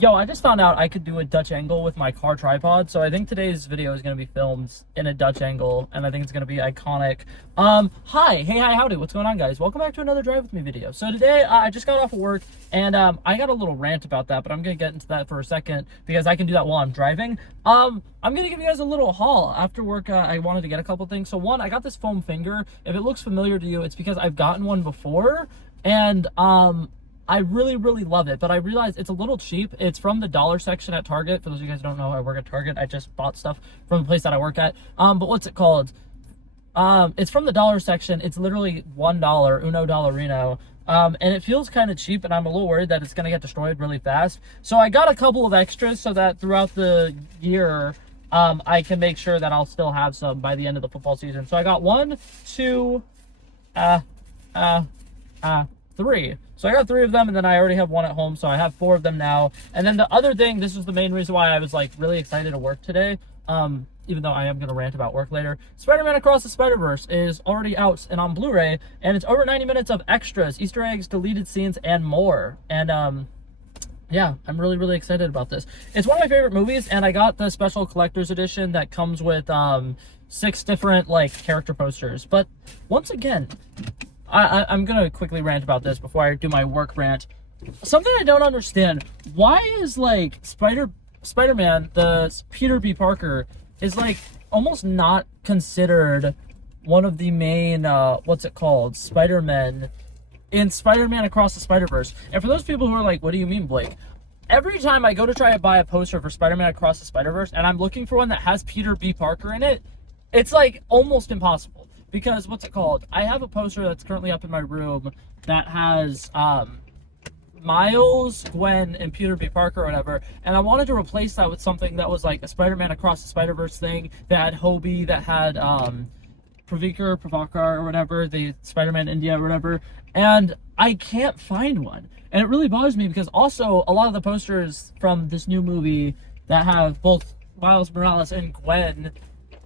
Yo, I just found out I could do a Dutch angle with my car tripod, so I think today's video is going to be filmed in a Dutch angle, and I think it's going to be iconic. Hi, howdy, what's going on, guys? Welcome back to another Drive With Me video. So today, I just got off of work, and I got a little rant about that, but I'm going to get into that for a second, because I can do that while I'm driving. I'm going to give you guys a little haul. After work, I wanted to get a couple things. So one, I got this foam finger. If it looks familiar to you, it's because I've gotten one before, and I really love it, but I realized it's a little cheap. It's from the dollar section at Target. For those of you guys who don't know, I work at Target. I just bought stuff from the place that I work at. But what's it called? It's from the dollar section. It's literally $1, uno dollarino. And it feels kind of cheap, and I'm a little worried that it's gonna get destroyed really fast. So I got a couple of extras so that throughout the year, I can make sure that I'll still have some by the end of the football season. So I got one, two, three. So I got three of them, and then I already have one at home, so I have four of them now. And then the other thing, this was the main reason why I was like really excited to work today, even though I am going to rant about work later. Spider-Man Across the Spider-Verse is already out and on Blu-ray, and it's over 90 minutes of extras, Easter eggs, deleted scenes, and more. And yeah, I'm really excited about this. It's one of my favorite movies, and I got the special collector's edition that comes with 6 different like character posters. But once again, I'm gonna quickly rant about this before I do my work rant. Something I don't understand, why is like Spider-Man, the Peter B. Parker, is like almost not considered one of the main what's it called, Spider-Men in Spider-Man Across the Spider-Verse. And for those people who are like, what do you mean, Blake? Every time I go to try to buy a poster for Spider-Man Across the Spider-Verse and I'm looking for one that has Peter B. Parker in it, it's like almost impossible. Because, what's it called? I have a poster that's currently up in my room that has Miles, Gwen, and Peter B. Parker or whatever, and I wanted to replace that with something that was like a Spider-Man Across the Spider-Verse thing, that had Hobie, that had Pravakar or whatever, the Spider-Man India or whatever, and I can't find one. And it really bothers me because also a lot of the posters from this new movie that have both Miles Morales and Gwen,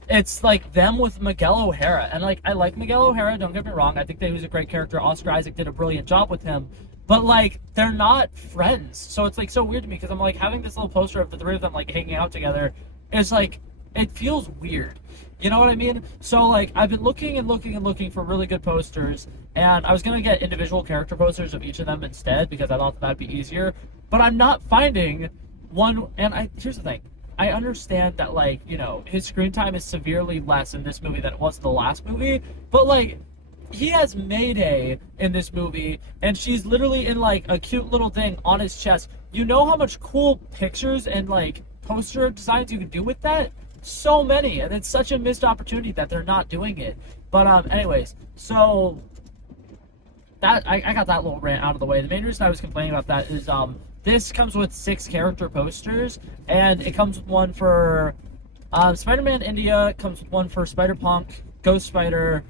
it's like them with Miguel O'Hara, and like I like Miguel O'Hara, don't get me wrong, I think that he was a great character. Oscar Isaac did a brilliant job with him, but like they're not friends, so it's like so weird to me because I'm like having this little poster of the three of them like hanging out together. It's like it feels weird, you know what I mean? So like I've been looking for really good posters, and I was gonna get individual character posters of each of them instead because I thought that'd be easier, but I'm not finding one. And here's the thing, I understand that, like, you know, his screen time is severely less in this movie than it was in the last movie, but, like, he has Mayday in this movie, and she's literally in, like, a cute little thing on his chest. You know how much cool pictures and, like, poster designs you can do with that? So many, and it's such a missed opportunity that they're not doing it. But, anyways, so that, I got that little rant out of the way. The main reason I was complaining about that is, this comes with 6 character posters, and it comes with one for Spider-Man India, comes with one for Spider-Punk, Ghost Spider,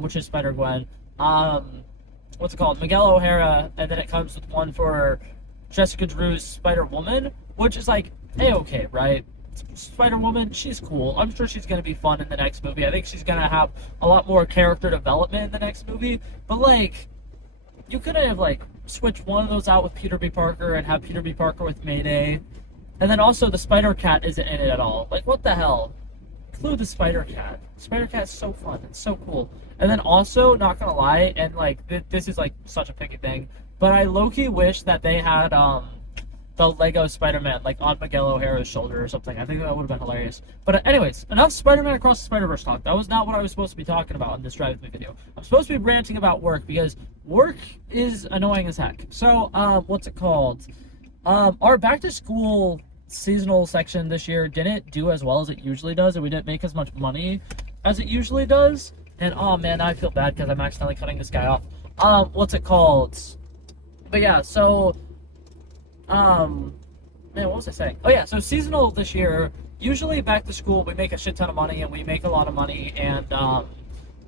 which is Spider-Gwen, what's it called, Miguel O'Hara, and then it comes with one for Jessica Drew's Spider-Woman, which is like, okay, right? Spider-Woman, she's cool. I'm sure she's going to be fun in the next movie. I think she's going to have a lot more character development in the next movie, but like, you could have like switch one of those out with Peter B. Parker and have Peter B. Parker with Mayday. And then also the Spider-Cat isn't in it at all. Like, what the hell? Include the Spider-Cat. Spider-Cat's so fun. It's so cool. And then also, not gonna lie, and like, this is like such a picky thing, but I low-key wish that they had the Lego Spider-Man like on Miguel O'Hara's shoulder or something. I think that would have been hilarious. But anyways, enough Spider-Man Across the Spider-Verse talk. That was not what I was supposed to be talking about in this Drive With Me video. I'm supposed to be ranting about work because work is annoying as heck. So, what's it called? Our back-to-school seasonal section this year didn't do as well as it usually does, and we didn't make as much money as it usually does. And oh man, I feel bad because I'm accidentally cutting this guy off. What's it called? But yeah, so man, what was I saying? Oh yeah, so seasonal this year, usually back to school, we make a shit ton of money, and we make a lot of money, and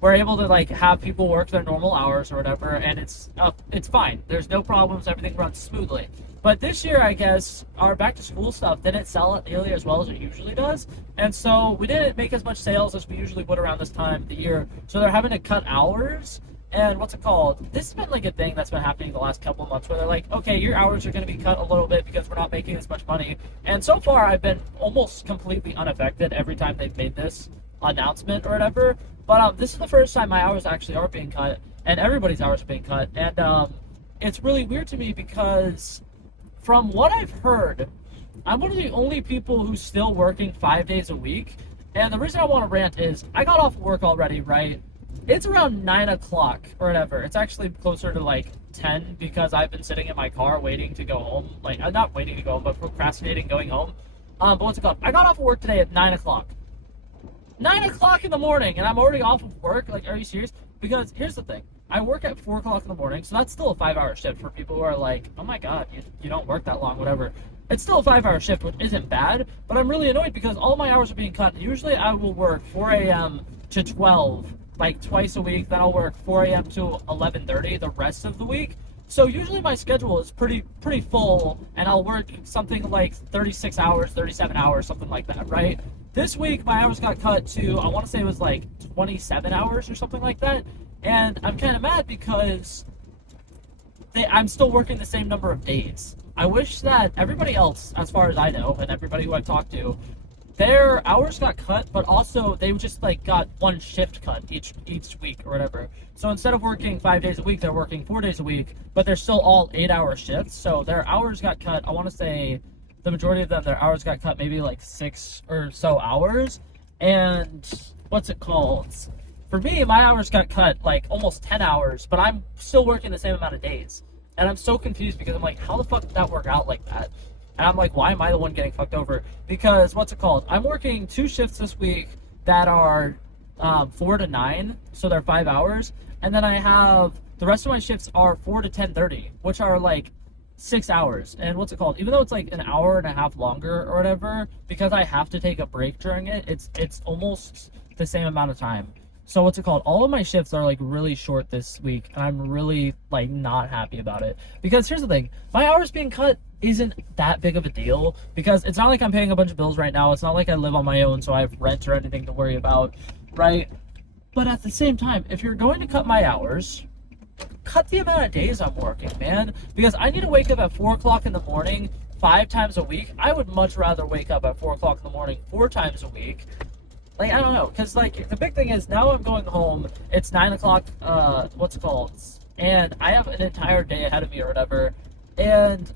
we're able to like have people work their normal hours or whatever, and it's fine. There's no problems, everything runs smoothly. But this year, I guess, our back to school stuff didn't sell it nearly as well as it usually does, and so we didn't make as much sales as we usually would around this time of the year, so they're having to cut hours. And what's it called? This has been like a thing that's been happening the last couple of months where they're like, okay, your hours are going to be cut a little bit because we're not making as much money. And so far, I've been almost completely unaffected every time they've made this announcement or whatever. But this is the first time my hours actually are being cut, and everybody's hours are being cut. And it's really weird to me because from what I've heard, I'm one of the only people who's still working 5 days a week. And the reason I want to rant is I got off work already, right? It's around 9 o'clock or whatever. It's actually closer to like 10 because I've been sitting in my car waiting to go home. Like, I'm not waiting to go home, but procrastinating going home. But what's it called? I got off of work today at 9 o'clock. 9 o'clock in the morning, and I'm already off of work? Like, are you serious? Because here's the thing. I work at 4 o'clock in the morning, so that's still a 5-hour shift for people who are like, oh my god, you don't work that long, whatever. It's still a 5-hour shift, which isn't bad, but I'm really annoyed because all my hours are being cut. Usually I will work 4 a.m. to 12, like twice a week. Then I'll work 4 a.m. to 11:30 the rest of the week. So usually my schedule is pretty full, and I'll work something like 36 hours, 37 hours, something like that, right? This week my hours got cut to, I want to say it was like 27 hours or something like that, and I'm kind of mad because I'm still working the same number of days. I wish that everybody else, as far as I know, and everybody who I've talked to, their hours got cut, but also they just like got one shift cut each week or whatever. So instead of working 5 days a week, they're working 4 days a week, but they're still all 8-hour shifts. So their hours got cut. I want to say the majority of them, their hours got cut maybe like 6 or so hours. And what's it called? For me, my hours got cut like almost 10 hours, but I'm still working the same amount of days. And I'm so confused because I'm like, how the fuck did that work out like that? And I'm like, why am I the one getting fucked over? Because, what's it called? I'm working 2 shifts this week that are 4 to 9, so they're 5 hours. And then I have, the rest of my shifts are 4 to 10:30, which are like 6 hours. And what's it called? Even though it's like an hour and a half longer or whatever, because I have to take a break during it, it's almost the same amount of time. So what's it called? All of my shifts are like really short this week, and I'm really like not happy about it. Because here's the thing, my hours being cut isn't that big of a deal because it's not like I'm paying a bunch of bills right now. It's not like I live on my own, so I have rent or anything to worry about, right? But at the same time, if you're going to cut my hours, cut the amount of days I'm working, man. Because I need to wake up at 4 o'clock in the morning 5 times a week. I would much rather wake up at 4 o'clock in the morning 4 times a week. Like, I don't know, because, like, the big thing is, now I'm going home, it's 9 o'clock, what's it called, and I have an entire day ahead of me or whatever, and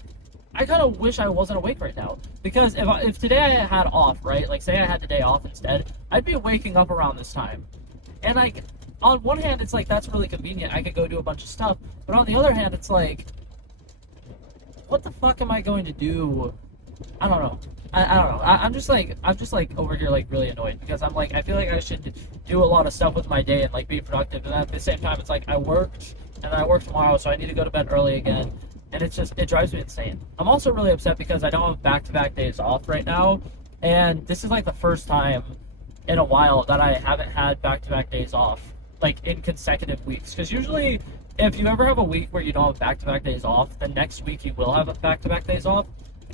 I kind of wish I wasn't awake right now, because if today I had off, right, like, say I had the day off instead, I'd be waking up around this time, and, like, on one hand, it's like, that's really convenient, I could go do a bunch of stuff, but on the other hand, it's like, what the fuck am I going to do? I don't know. I don't know. I'm just like over here like really annoyed because I'm like I feel like I should do a lot of stuff with my day and like be productive, and at the same time it's like I worked and then I work tomorrow, so I need to go to bed early again, and it drives me insane. I'm also really upset because I don't have back-to-back days off right now, and this is like the first time in a while that I haven't had back-to-back days off like in consecutive weeks, because usually if you ever have a week where you don't have back-to-back days off, the next week you will have back-to-back days off.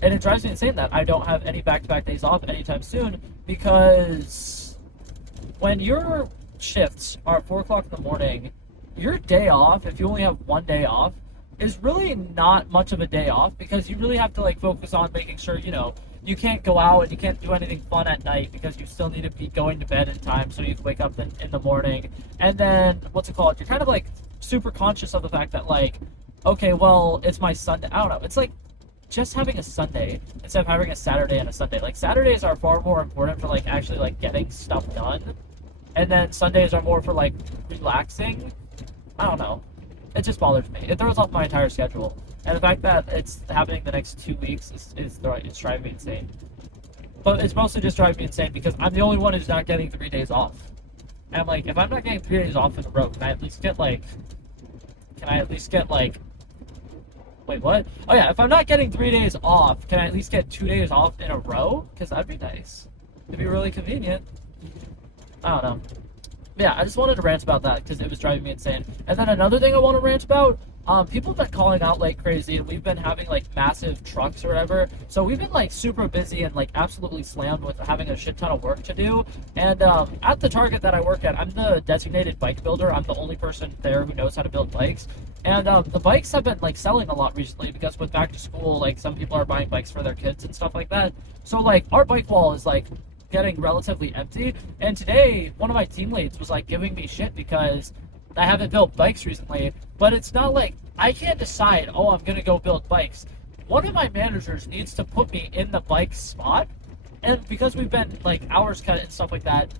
And it drives me insane that I don't have any back-to-back days off anytime soon, because when your shifts are at 4 o'clock in the morning, your day off, if you only have one day off, is really not much of a day off, because you really have to like focus on making sure, you know, you can't go out and you can't do anything fun at night because you still need to be going to bed in time so you can wake up in the morning. And then, what's it called? You're kind of like super conscious of the fact that like, okay, well, it's my Sunday. I don't know. It's like, just having a Sunday instead of having a Saturday and a Sunday. Like, Saturdays are far more important for, like, actually, like, getting stuff done. And then Sundays are more for, like, relaxing. I don't know. It just bothers me. It throws off my entire schedule. And the fact that it's happening the next 2 weeks it's driving me insane. But it's mostly just driving me insane because I'm the only one who's not getting 3 days off. And I'm like, if I'm not getting 3 days off in a row, can I at least get, like... Wait, what? Oh yeah, if I'm not getting 3 days off, can I at least get 2 days off in a row? Because that'd be nice. It'd be really convenient. I don't know. But yeah, I just wanted to rant about that because it was driving me insane. And then another thing I want to rant about People have been calling out like crazy, and we've been having like massive trucks or whatever. So we've been like super busy and like absolutely slammed with having a shit ton of work to do. And at the Target that I work at, I'm the designated bike builder. I'm the only person there who knows how to build bikes. And the bikes have been like selling a lot recently because with back to school, like some people are buying bikes for their kids and stuff like that. So like our bike wall is like getting relatively empty. And today, one of my team leads was like giving me shit because I haven't built bikes recently, but it's not like I can't decide, oh, I'm gonna go build bikes. One of my managers needs to put me in the bike spot, and because we've been like hours cut and stuff like that,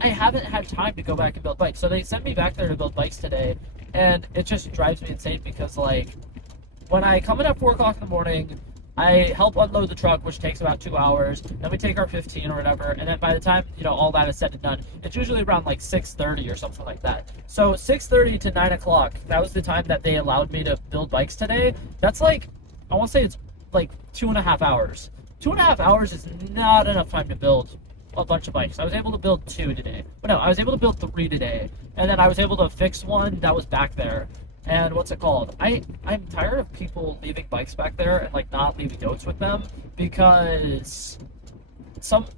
I haven't had time to go back and build bikes. So they sent me back there to build bikes today, and it just drives me insane because like when I come in at 4 o'clock in the morning, I help unload the truck, which takes about 2 hours. Then we take our 15 or whatever, and then by the time all that is said and done, it's usually around like 6:30 or something like that. So 6:30 to 9 o'clock, that was the time that they allowed me to build bikes today. That's like, I want to say it's like 2.5 hours. 2.5 hours is not enough time to build a bunch of bikes. I was able to build 2 today, but no, I was able to build 3 today, and then I was able to fix one that was back there. And what's it called? I'm tired of people leaving bikes back there and like not leaving notes with them because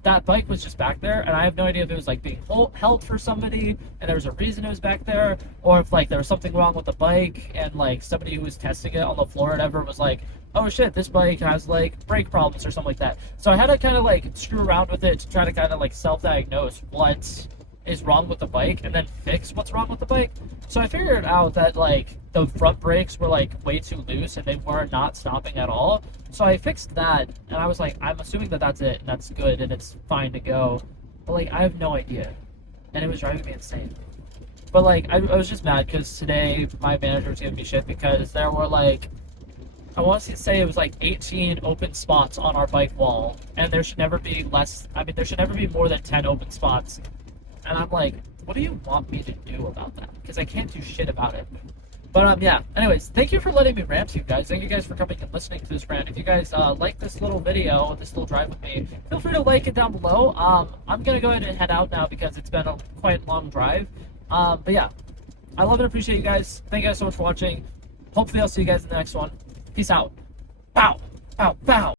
that bike was just back there, and I have no idea if it was like being held for somebody and there was a reason it was back there, or if like there was something wrong with the bike and like somebody who was testing it on the floor or whatever was like, oh shit, this bike has like brake problems or something like that. So I had to kind of like screw around with it to try to kind of like self-diagnose what is wrong with the bike and then fix what's wrong with the bike. So I figured out that like the front brakes were like way too loose and they were not stopping at all. So I fixed that, and I was like, I'm assuming that that's it and that's good and it's fine to go. But like I have no idea, and it was driving me insane. But like I was just mad because today my manager was giving me shit because there were like, I want to say it was like 18 open spots on our bike wall, and there should never be there should never be more than 10 open spots. And I'm like, what do you want me to do about that? Because I can't do shit about it. But yeah, anyways, thank you for letting me rant to you guys. Thank you guys for coming and listening to this rant. If you guys like this little video, this little drive with me, feel free to like it down below. I'm going to go ahead and head out now because it's been a quite long drive. But yeah, I love and appreciate you guys. Thank you guys so much for watching. Hopefully I'll see you guys in the next one. Peace out. Bow. Bow. Bow.